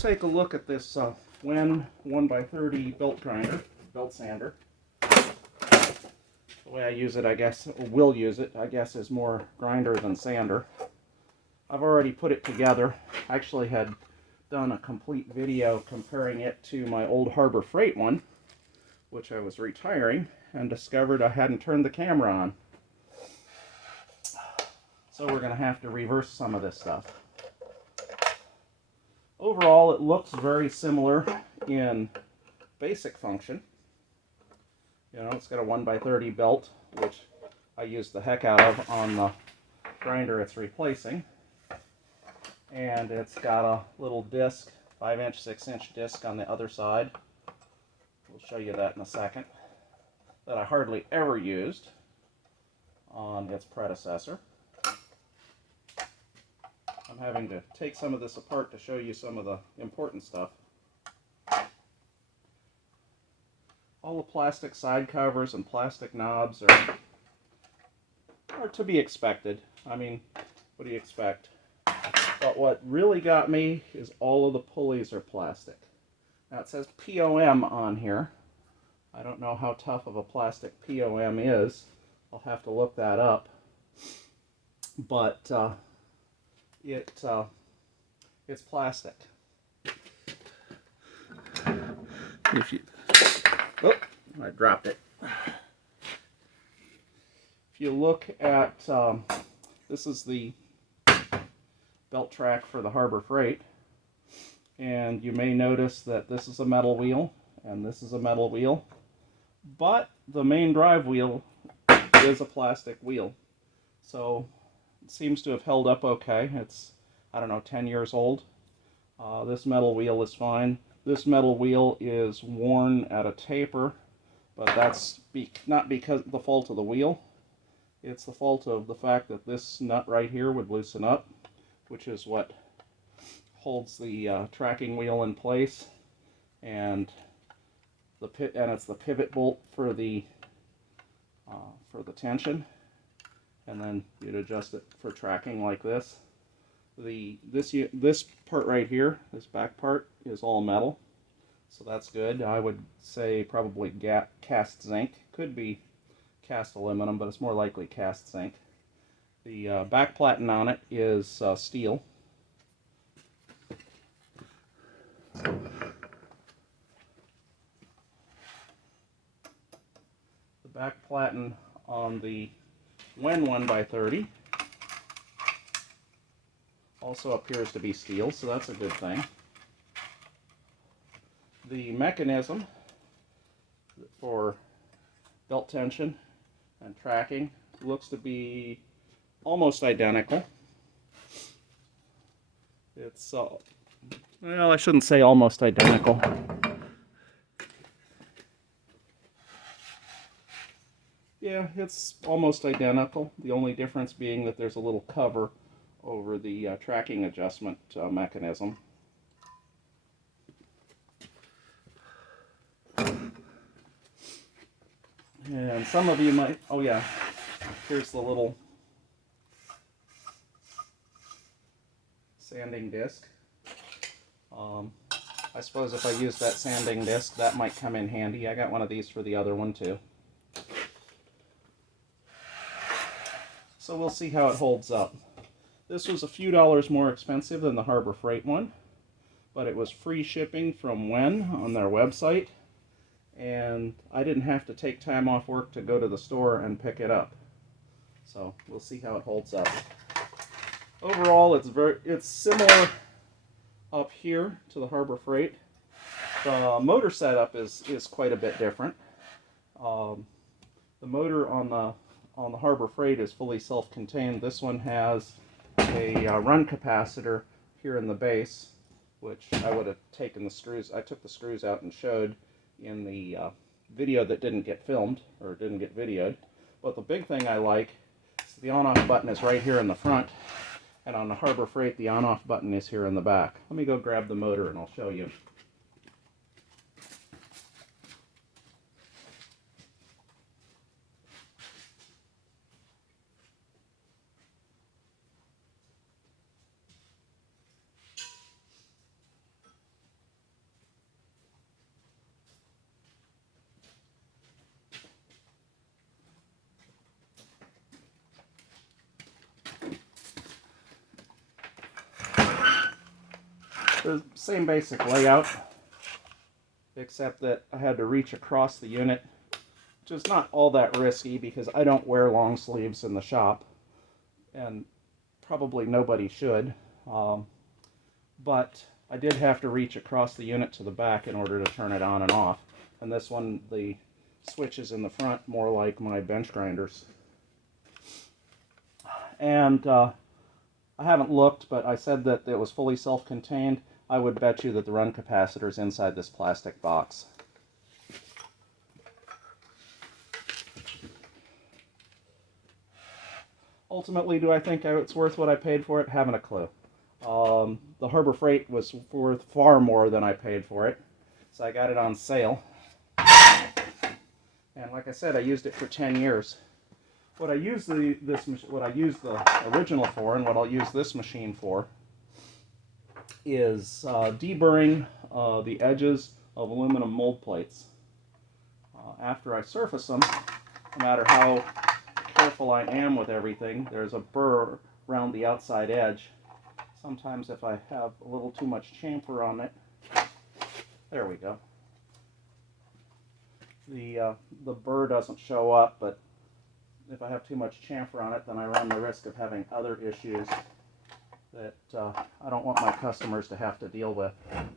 take a look at this Wen 1x30 belt sander. The way I use it, I guess, or will use it, I guess, is more grinder than sander. I've already put it together. I actually had done a complete video comparing it to my old Harbor Freight one, which I was retiring, and discovered I hadn't turned the camera on. So we're going to have to reverse some of this stuff. Overall, it looks very similar in basic function. You know, it's got a 1x30 belt, which I used the heck out of on the grinder it's replacing. And it's got a little disc, 5-inch, 6-inch disc on the other side. We'll show you that in a second. That I hardly ever used on its predecessor. I'm having to take some of this apart to show you some of the important stuff. All the plastic side covers and plastic knobs are to be expected. I mean, what do you expect? But what really got me is all of the pulleys are plastic. Now it says POM on here. I don't know how tough of a plastic POM is. I'll have to look that up. But it's plastic. If you, oh, I dropped it. If you look at, this is the belt track for the Harbor Freight, and you may notice that this is a metal wheel and this is a metal wheel, but the main drive wheel is a plastic wheel, so it seems to have held up okay. It's, I don't know, 10 years old. This metal wheel is fine. This metal wheel is worn at a taper, but that's not because the fault of the wheel. It's the fault of the fact that this nut right here would loosen up, which is what holds the tracking wheel in place, and it's the pivot bolt for the tension, and then you'd adjust it for tracking like this. This part right here, this back part, is all metal, so that's good. I would say probably cast zinc. Could be cast aluminum, but it's more likely cast zinc. The back platen on it is steel. The back platen on the Wen 1x30 also appears to be steel, so that's a good thing. The mechanism for belt tension and tracking looks to be almost identical. It's, well, I shouldn't say almost identical. Yeah, it's almost identical. The only difference being that there's a little cover over the tracking adjustment mechanism. And some of you might, oh yeah, here's the little sanding disc. I suppose if I use that sanding disc, that might come in handy. I got one of these for the other one too. So we'll see how it holds up. This was a few dollars more expensive than the Harbor Freight one, but it was free shipping from Wen on their website, and I didn't have to take time off work to go to the store and pick it up. So we'll see how it holds up. Overall, it's similar up here to the Harbor Freight. The motor setup is quite a bit different. The motor on the Harbor Freight is fully self-contained. This one has a run capacitor here in the base, which I would have taken the screws. I took the screws out and showed in the video that didn't get filmed or didn't get videoed. But the big thing I like is the on-off button is right here in the front, and on the Harbor Freight the on-off button is here in the back. Let me go grab the motor and I'll show you. the same basic layout, except that I had to reach across the unit, which is not all that risky because I don't wear long sleeves in the shop, and probably nobody should. But I did have to reach across the unit to the back in order to turn it on and off. And this one, the switch is in the front, more like my bench grinders. And I haven't looked, but I said that it was fully self-contained. I would bet you that the run capacitor is inside this plastic box. Ultimately, do I think it's worth what I paid for it? Haven't a clue. The Harbor Freight was worth far more than I paid for it, so I got it on sale. And like I said, I used it for 10 years. What I use the original for, and what I'll use this machine for, is deburring the edges of aluminum mold plates. After I surface them, no matter how careful I am with everything, there's a burr around the outside edge. Sometimes if I have a little too much chamfer on it, there we go. The burr doesn't show up, but if I have too much chamfer on it, then I run the risk of having other issues that I don't want my customers to have to deal with. Here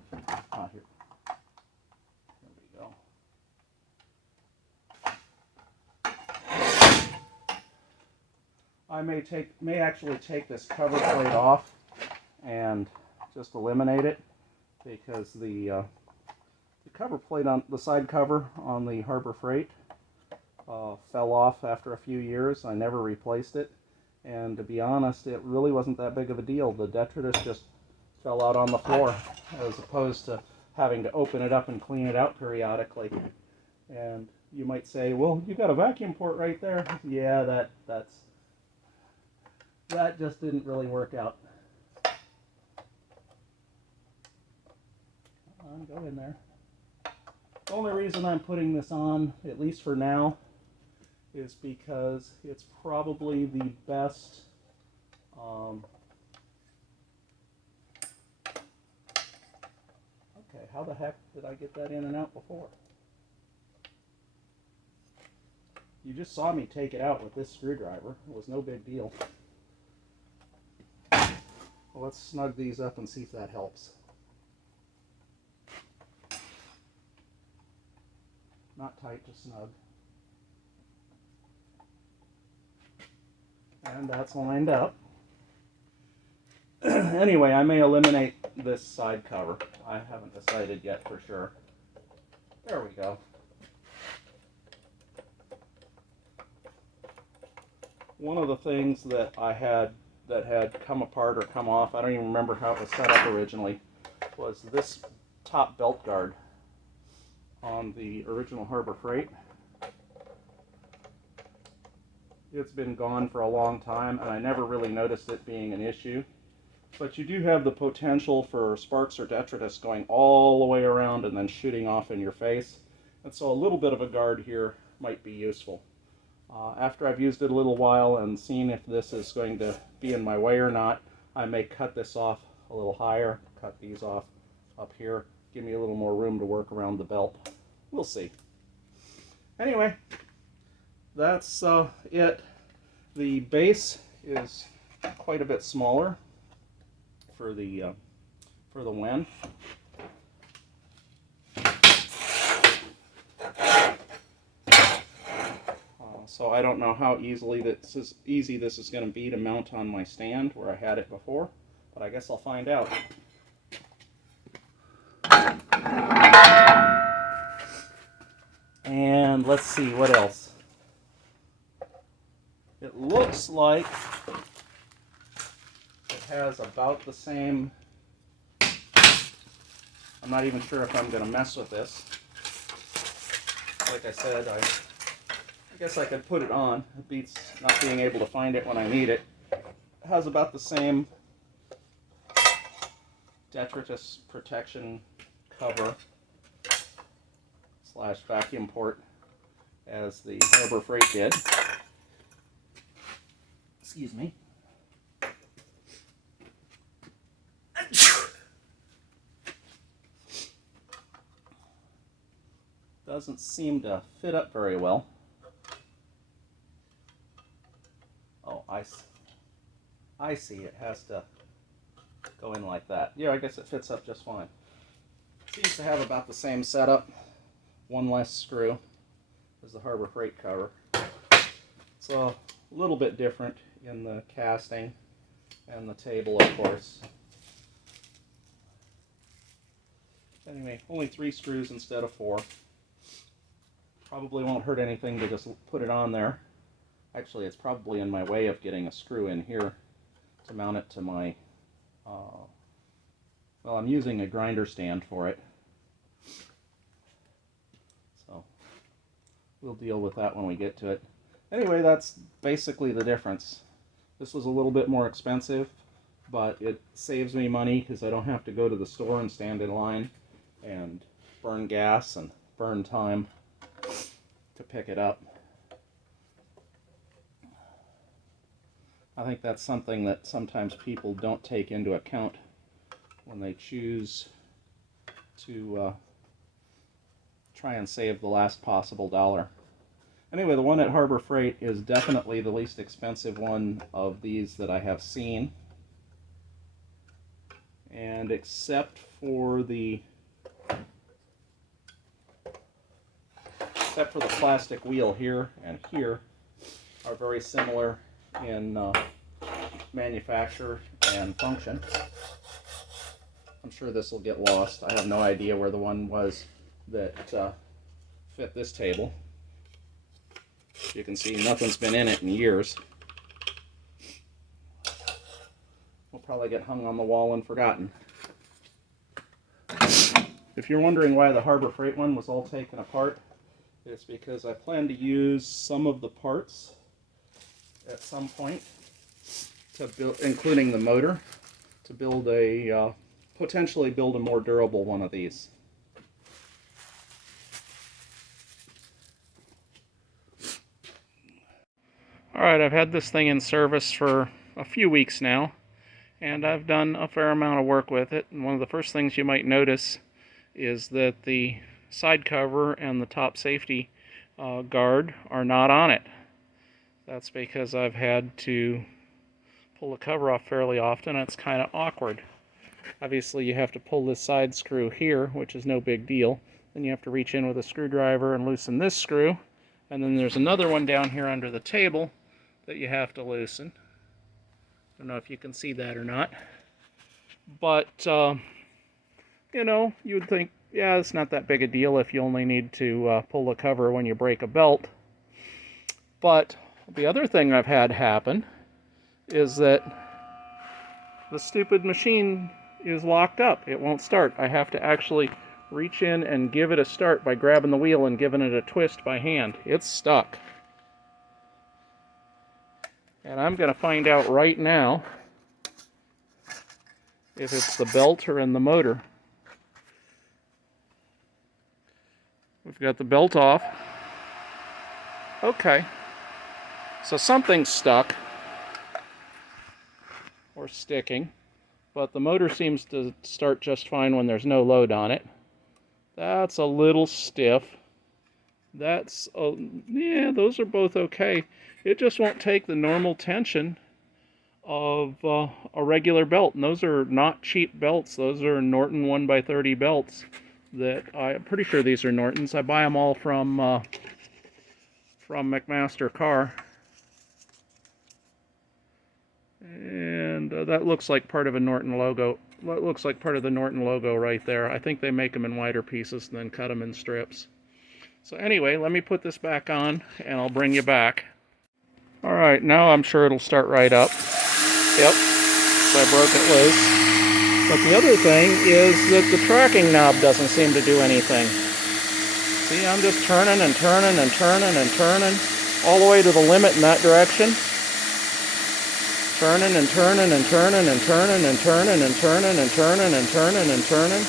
we go. I may actually take this cover plate off and just eliminate it, because the cover plate on the side cover on the Harbor Freight fell off after a few years. I never replaced it, and to be honest, it really wasn't that big of a deal. The detritus just fell out on the floor, as opposed to having to open it up and clean it out periodically. And you might say, well, you got a vacuum port right there. Yeah, that just didn't really work out. Go in there. The only reason I'm putting this on, at least for now, is because it's probably the best okay, how the heck did I get that in and out before? You just saw me take it out with this screwdriver. It was no big deal. Well, let's snug these up and see if that helps. Not tight, just snug. And that's lined up. Anyway, I may eliminate this side cover. I haven't decided yet for sure. There we go. One of the things that I had that had come apart or come off, I don't even remember how it was set up originally, was this top belt guard on the original Harbor Freight. It's been gone for a long time, and I never really noticed it being an issue. But you do have the potential for sparks or detritus going all the way around and then shooting off in your face. And so a little bit of a guard here might be useful. After I've used it a little while and seen if this is going to be in my way or not, I may cut this off a little higher, cut these off up here, give me a little more room to work around the belt. We'll see. Anyway, that's it. The base is quite a bit smaller for the Wen. So I don't know how easy this is going to be to mount on my stand where I had it before, but I guess I'll find out. And let's see what else. It looks like it has about the same. I'm not even sure if I'm going to mess with this. Like I said, I guess I could put it on. It beats not being able to find it when I need it. It has about the same detritus protection cover / vacuum port as the Harbor Freight did. Excuse me. doesn't seem to fit up very well. Oh, I see. It has to go in like that. Yeah, I guess it fits up just fine. Seems to have about the same setup. One less screw as the Harbor Freight cover. It's a little bit different in the casting and the table, of course. Anyway, only 3 screws instead of 4. Probably won't hurt anything to just put it on there. Actually, it's probably in my way of getting a screw in here to mount it to my, well, I'm using a grinder stand for it. So, we'll deal with that when we get to it. Anyway, that's basically the difference. This was a little bit more expensive, but it saves me money because I don't have to go to the store and stand in line and burn gas and burn time to pick it up. I think that's something that sometimes people don't take into account when they choose to try and save the last possible dollar. Anyway, the one at Harbor Freight is definitely the least expensive one of these that I have seen. And except for the plastic wheel here and here are very similar in manufacture and function. I'm sure this will get lost. I have no idea where the one was that fit this table. You can see nothing's been in it in years. Will probably get hung on the wall and forgotten. If you're wondering why the Harbor Freight one was all taken apart, it's because I plan to use some of the parts at some point to build, including the motor, to build a potentially build a more durable one of these. Alright, I've had this thing in service for a few weeks now, and I've done a fair amount of work with it. And one of the first things you might notice is that the side cover and the top safety guard are not on it. That's because I've had to pull the cover off fairly often. It's kind of awkward. Obviously you have to pull this side screw here, which is no big deal. Then you have to reach in with a screwdriver and loosen this screw. And then there's another one down here under the table that you have to loosen. Don't know if you can see that or not. But, you know, you would think, yeah, it's not that big a deal if you only need to pull the cover when you break a belt. But the other thing I've had happen is that the stupid machine is locked up. It won't start. I have to actually reach in and give it a start by grabbing the wheel and giving it a twist by hand. It's stuck. And I'm going to find out right now if it's the belt or in the motor. We've got the belt off. Okay. So something's stuck or sticking, but the motor seems to start just fine when there's no load on it. That's a little stiff. That's, yeah, those are both okay. It just won't take the normal tension of a regular belt. And those are not cheap belts. Those are Norton 1x30 belts. That I'm pretty sure these are Nortons. I buy them all from McMaster Car. And that looks like part of a Norton logo. That looks like part of the Norton logo right there. I think they make them in wider pieces and then cut them in strips. So anyway, let me put this back on and I'll bring you back. Alright, now I'm sure it'll start right up. Yep, so I broke it loose. But the other thing is that the tracking knob doesn't seem to do anything. See, I'm just turning and turning and turning and turning all the way to the limit in that direction. Turning and turning and turning and turning and turning and turning and turning and turning and turning.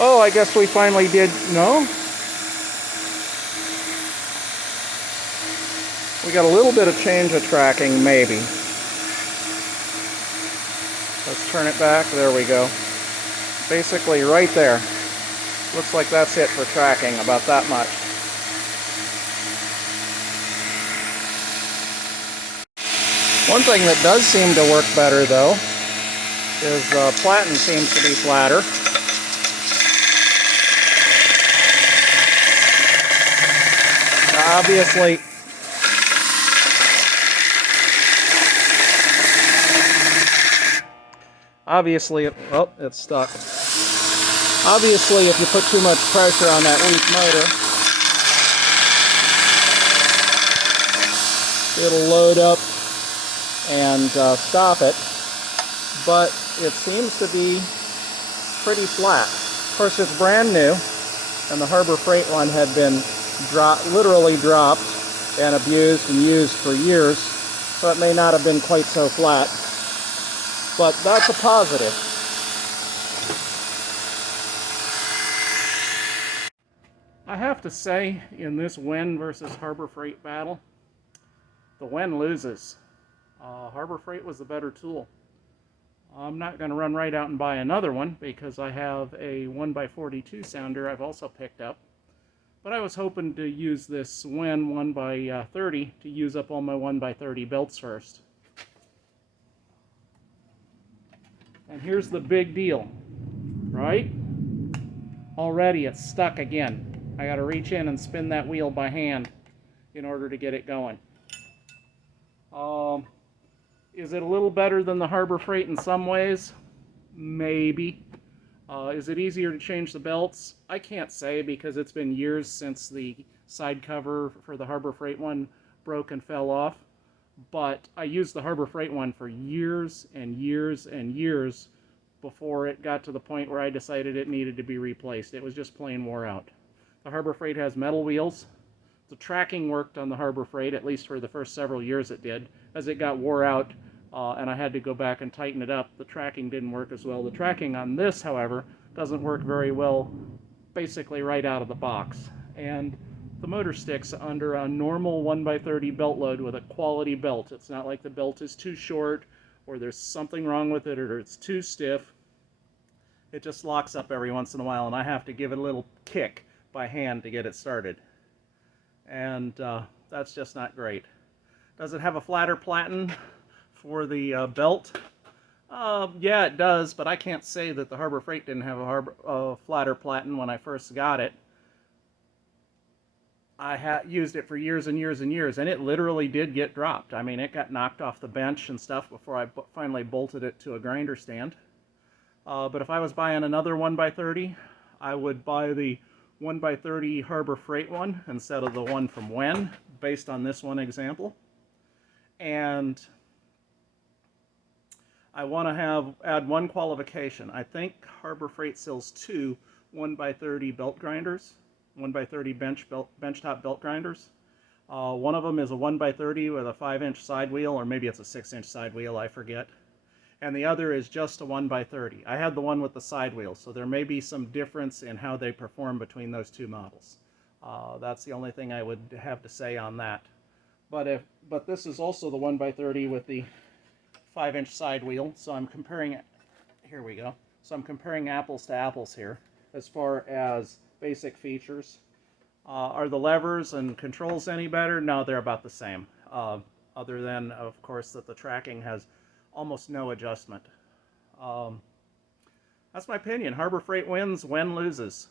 Oh, I guess we finally did. No? We got a little bit of change of tracking, maybe. Let's turn it back. There we go. Basically right there. Looks like that's it for tracking, about that much. One thing that does seem to work better though is platen seems to be flatter. Obviously, oh, it's stuck. Obviously, if you put too much pressure on that weak motor, it'll load up and stop it, but it seems to be pretty flat. Of course, it's brand new, and the Harbor Freight one had been literally dropped and abused and used for years, so it may not have been quite so flat, but that's a positive. I have to say, in this Wen versus Harbor Freight battle, the Wen loses. Harbor Freight was the better tool. I'm not going to run right out and buy another one because I have a 1x42 sounder I've also picked up. But I was hoping to use this Wen 1x30 to use up all my 1x30 belts first. And here's the big deal, right? Already it's stuck again. I got to reach in and spin that wheel by hand in order to get it going. Is it a little better than the Harbor Freight in some ways? Maybe. Is it easier to change the belts? I can't say because it's been years since the side cover for the Harbor Freight one broke and fell off. But I used the Harbor Freight one for years and years and years before it got to the point where I decided it needed to be replaced. It was just plain wore out. The Harbor Freight has metal wheels. The tracking worked on the Harbor Freight, at least for the first several years it did. As it got wore out and I had to go back and tighten it up, the tracking didn't work as well. The tracking on this, however, doesn't work very well basically right out of the box. And the motor sticks under a normal 1x30 belt load with a quality belt. It's not like the belt is too short or there's something wrong with it or it's too stiff. It just locks up every once in a while and I have to give it a little kick by hand to get it started. And that's just not great. Does it have a flatter platen for the belt? Yeah, it does, but I can't say that the Harbor Freight didn't have a flatter platen when I first got it. I used it for years and years and years, and it literally did get dropped. I mean, it got knocked off the bench and stuff before I finally bolted it to a grinder stand. But if I was buying another 1x30, I would buy the 1x30 Harbor Freight one instead of the one from Wen, based on this one example. And I want to add one qualification. I think Harbor Freight sells two 1x30 belt grinders, 1x30 benchtop belt grinders. One of them is a 1x30 with a 5-inch side wheel, or maybe it's a 6-inch side wheel, I forget. And the other is just a 1x30. I had the one with the side wheel, so there may be some difference in how they perform between those two models. That's the only thing I would have to say on that. But this is also the 1x30 with the 5-inch side wheel, so I'm comparing it. Here we go. So I'm comparing apples to apples here as far as basic features. Are the levers and controls any better? No, they're about the same. Other than, of course, that the tracking has almost no adjustment. That's my opinion. Harbor Freight wins, Wen loses.